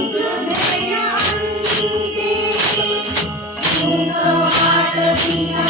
Yeah.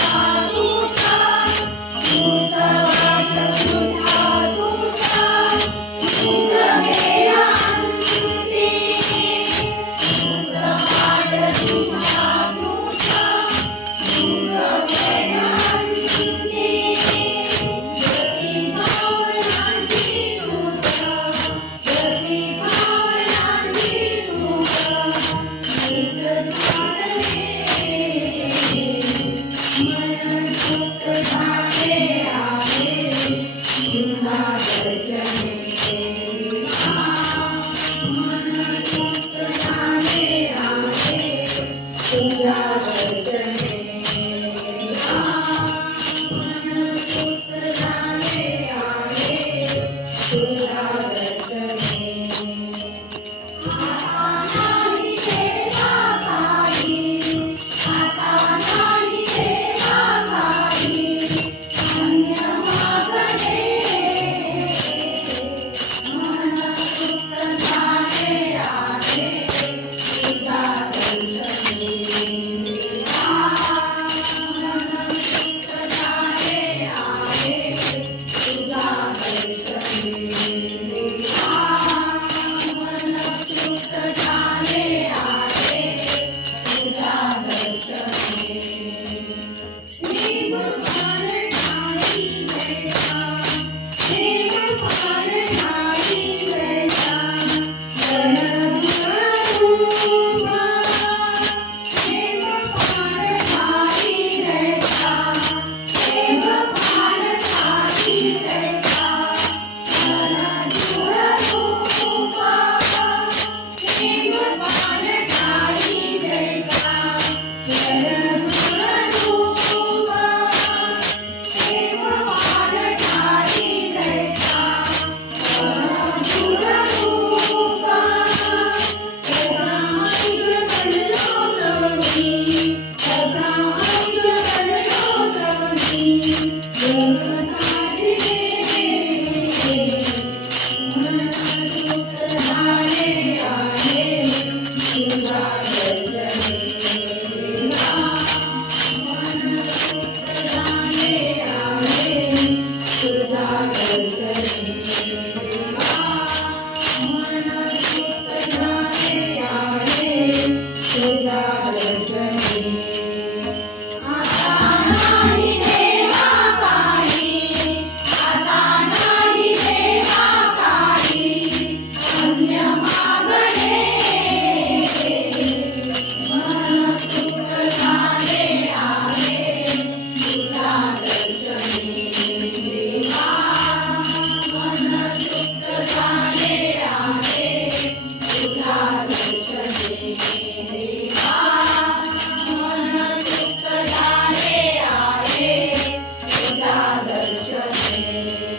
Thank you.